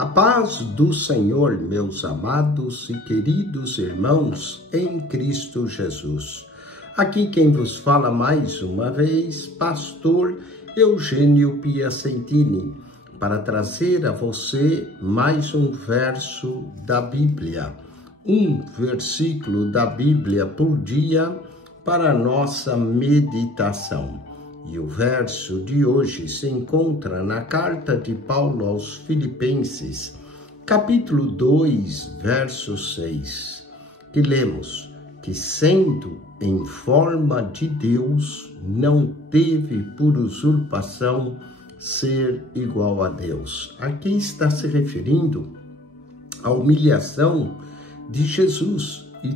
A paz do Senhor, meus amados e queridos irmãos em Cristo Jesus. Aqui quem vos fala mais uma vez, pastor Eugênio Piacentini, para trazer a você mais um verso da Bíblia, um versículo da Bíblia por dia para a nossa meditação. E o verso de hoje se encontra na carta de Paulo aos Filipenses, capítulo 2, verso 6, que lemos que, sendo em forma de Deus, não teve por usurpação ser igual a Deus. Aqui está se referindo à humilhação de Jesus e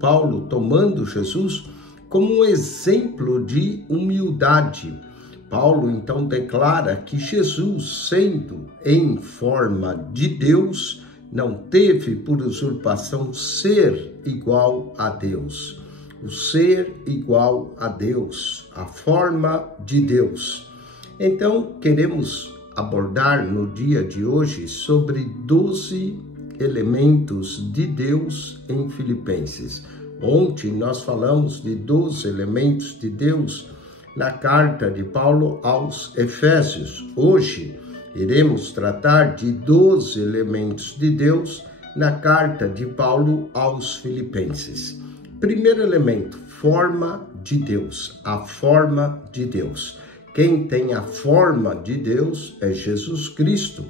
Paulo tomando Jesus como um exemplo de humildade. Paulo então declara que Jesus, sendo em forma de Deus, não teve por usurpação ser igual a Deus. O ser igual a Deus, a forma de Deus. Então, queremos abordar no dia de hoje sobre 12 elementos de Deus em Filipenses. Ontem nós falamos de 12 elementos de Deus na carta de Paulo aos Efésios. Hoje iremos tratar de 12 elementos de Deus na carta de Paulo aos Filipenses. Primeiro elemento, forma de Deus, a forma de Deus. Quem tem a forma de Deus é Jesus Cristo.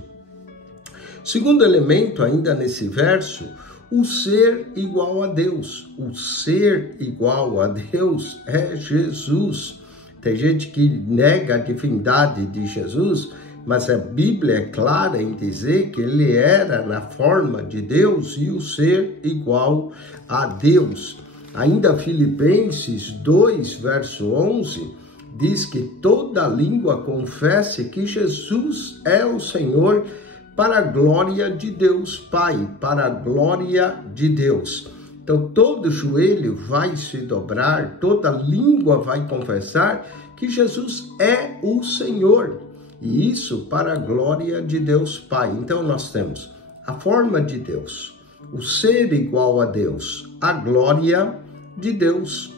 Segundo elemento, ainda nesse verso, o ser igual a Deus. O ser igual a Deus é Jesus. Tem gente que nega a divindade de Jesus, mas a Bíblia é clara em dizer que ele era na forma de Deus e o ser igual a Deus. Ainda Filipenses 2, verso 11, diz que toda língua confesse que Jesus é o Senhor, para a glória de Deus Pai, para a glória de Deus. Então, todo joelho vai se dobrar, toda língua vai confessar que Jesus é o Senhor. E isso para a glória de Deus Pai. Então, nós temos a forma de Deus, o ser igual a Deus, a glória de Deus.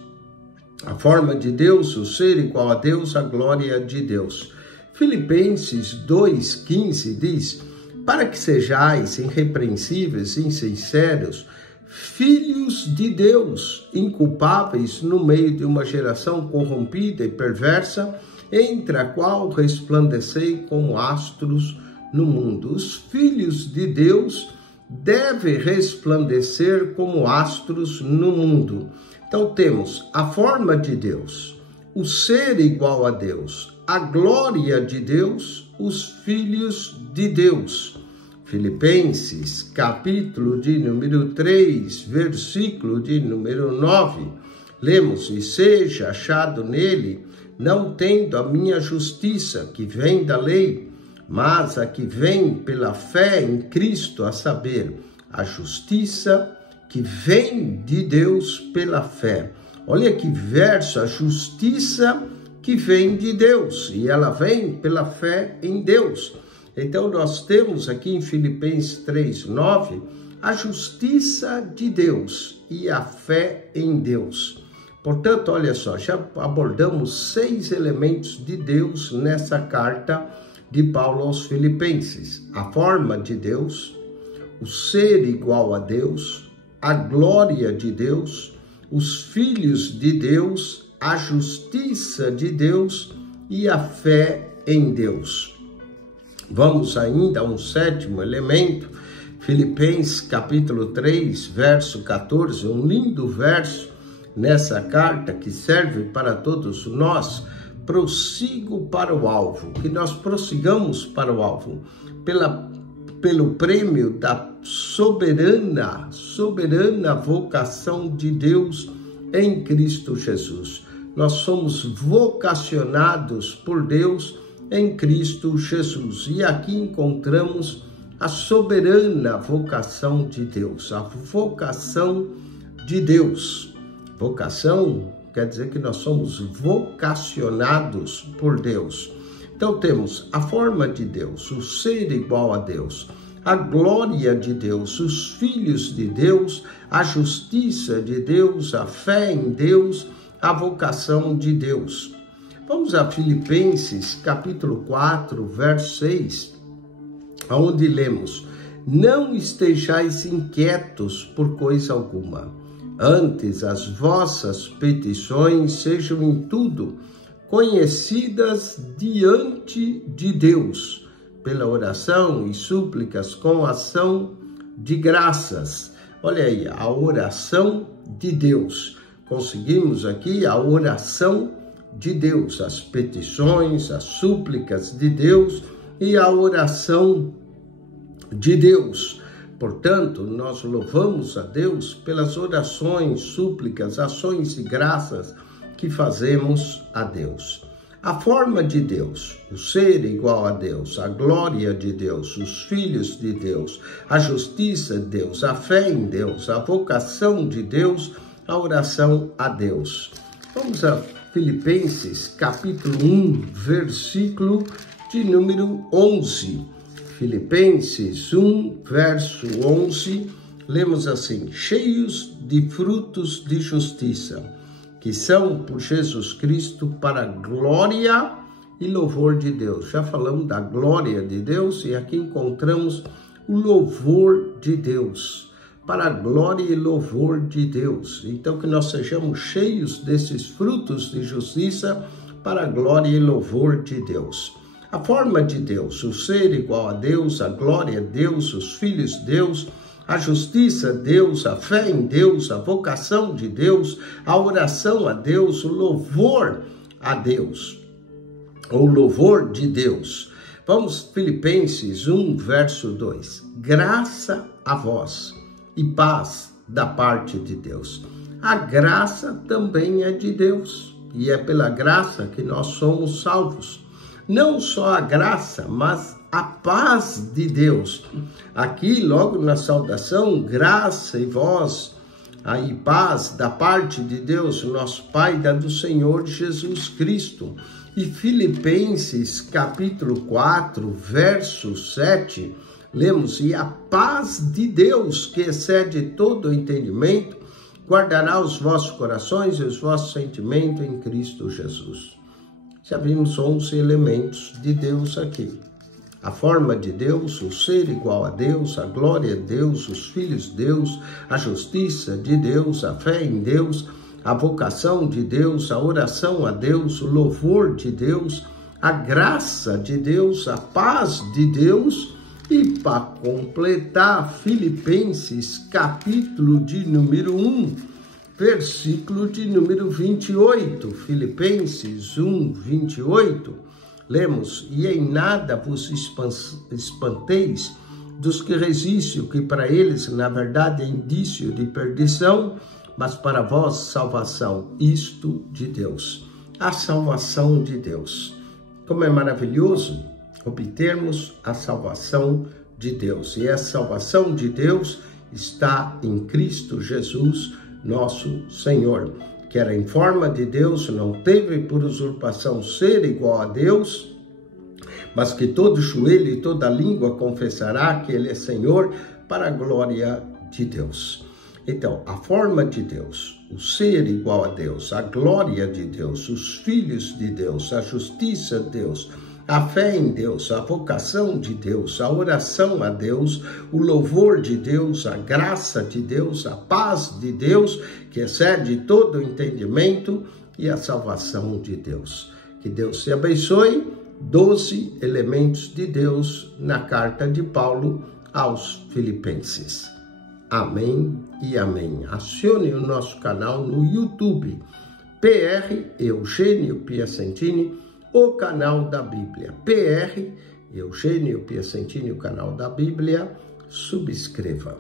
A forma de Deus, o ser igual a Deus, a glória de Deus. Filipenses 2,15 diz: para que sejais irrepreensíveis e sinceros, filhos de Deus, inculpáveis no meio de uma geração corrompida e perversa, entre a qual resplandecei como astros no mundo. Os filhos de Deus devem resplandecer como astros no mundo. Então temos a forma de Deus, o ser igual a Deus, a glória de Deus, os filhos de Deus. Filipenses, capítulo de número 3, versículo de número 9, lemos: e seja achado nele, não tendo a minha justiça, que vem da lei, mas a que vem pela fé em Cristo, a saber, a justiça que vem de Deus pela fé. Olha que verso, a justiça que vem de Deus, e ela vem pela fé em Deus. Então, nós temos aqui em Filipenses 3:9, a justiça de Deus e a fé em Deus. Portanto, olha só, já abordamos 6 elementos de Deus nessa carta de Paulo aos Filipenses. A forma de Deus, o ser igual a Deus, a glória de Deus, os filhos de Deus, a justiça de Deus e a fé em Deus. Vamos ainda a um 7º elemento, Filipenses capítulo 3, verso 14, um lindo verso nessa carta que serve para todos nós. Prossigo para o alvo, que nós prossigamos para o alvo, pelo prêmio da soberana vocação de Deus em Cristo Jesus. Nós somos vocacionados por Deus em Cristo Jesus. E aqui encontramos a soberana vocação de Deus, a vocação de Deus. Vocação quer dizer que nós somos vocacionados por Deus. Então temos a forma de Deus, o ser igual a Deus, a glória de Deus, os filhos de Deus, a justiça de Deus, a fé em Deus, a vocação de Deus. Vamos a Filipenses, capítulo 4, verso 6, onde lemos: não estejais inquietos por coisa alguma, antes as vossas petições sejam em tudo conhecidas diante de Deus, pela oração e súplicas com ação de graças. Olha aí, a oração de Deus. Conseguimos aqui a oração de Deus, as petições, as súplicas de Deus e a oração de Deus. Portanto, nós louvamos a Deus pelas orações, súplicas, ações de graças que fazemos a Deus. A forma de Deus, o ser igual a Deus, a glória de Deus, os filhos de Deus, a justiça de Deus, a fé em Deus, a vocação de Deus, a oração a Deus. Vamos a Filipenses, capítulo 1, versículo de número 11. Filipenses 1, verso 11, lemos assim: cheios de frutos de justiça, que são por Jesus Cristo para a glória e louvor de Deus. Já falamos da glória de Deus e aqui encontramos o louvor de Deus, para a glória e louvor de Deus. Então que nós sejamos cheios desses frutos de justiça para a glória e louvor de Deus. A forma de Deus, o ser igual a Deus, a glória a Deus, os filhos de Deus, a justiça de Deus, a fé em Deus, a vocação de Deus, a oração a Deus, o louvor a Deus, o louvor de Deus. Vamos, Filipenses 1, verso 2. Graça a vós e paz da parte de Deus. A graça também é de Deus e é pela graça que nós somos salvos. Não só a graça, mas a paz de Deus. Aqui, logo na saudação, graça e vós, aí paz da parte de Deus, nosso Pai, da do Senhor Jesus Cristo. E Filipenses, capítulo 4, verso 7, lemos: e a paz de Deus, que excede todo o entendimento, guardará os vossos corações e os vossos sentimentos em Cristo Jesus. Já vimos 11 elementos de Deus aqui. A forma de Deus, o ser igual a Deus, a glória de Deus, os filhos de Deus, a justiça de Deus, a fé em Deus, a vocação de Deus, a oração a Deus, o louvor de Deus, a graça de Deus, a paz de Deus. E para completar, Filipenses, capítulo de número 1, versículo de número 28, Filipenses 1, 28, lemos: e em nada vos espanteis dos que resistem, o que para eles, na verdade, é indício de perdição, mas para vós salvação, isto de Deus. A salvação de Deus. Como é maravilhoso obtermos a salvação de Deus. E a salvação de Deus está em Cristo Jesus, nosso Senhor, que era em forma de Deus, não teve por usurpação ser igual a Deus, mas que todo joelho e toda língua confessará que Ele é Senhor, para a glória de Deus. Então, a forma de Deus, o ser igual a Deus, a glória de Deus, os filhos de Deus, a justiça de Deus, a fé em Deus, a vocação de Deus, a oração a Deus, o louvor de Deus, a graça de Deus, a paz de Deus, que excede todo o entendimento, e a salvação de Deus. Que Deus te abençoe. 12 elementos de Deus na carta de Paulo aos Filipenses. Amém e amém. Acione o nosso canal no YouTube, PR Eugênio Piacentini, o canal da Bíblia. PR Eugênio Piacentini, o canal da Bíblia. Subscreva.